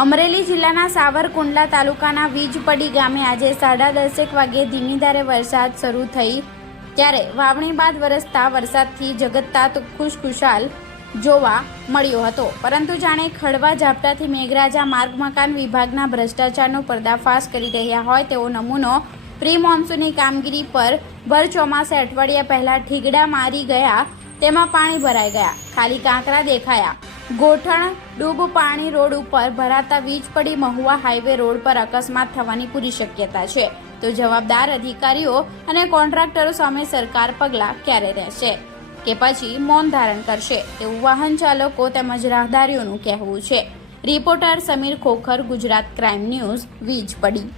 અમરેલી જિલ્લાના સાવરકુંડલા તાલુકાના વીજપડી ગામે આજે 10:30 વાગ્યે ધીમી ધારે વરસાદ શરૂ થઈ ત્યારે વાવણી બાદ વરસતા વરસાદથી જગતતાત ખુશખુશાલ જોવા મળ્યો હતો, પરંતુ જાણે ખડવા ઝાપટાથી મેઘરાજા માર્ગ મકાન વિભાગના ભ્રષ્ટાચારનો પર્દાફાશ કરી રહ્યા હોય તેવો નમૂનો પ્રી મોન્સૂનની કામગીરી પર ભર ચોમાસે અઠવાડિયા પહેલા ઠીગડા મારી ગયા તેમાં પાણી ભરાઈ ગયા, ખાલી કાંકરા દેખાયા। ગોઠણ ડૂબ પાણી રોડ ઉપર ભરાતા વીજપડી મહુવા હાઈવે રોડ પર અકસ્માત થવાની પૂરી શક્યતા છે, તો જવાબદાર અધિકારીઓ અને કોન્ટ્રાક્ટરો સામે સરકાર પગલાં ક્યારે રહેશે કે પછી મૌન ધારણ કરશે તેવું વાહન ચાલકો તેમજ રાહદારીઓનું કહેવું છે। Reporter Sameer Khokhar, Gujarat crime news, Vijpadi.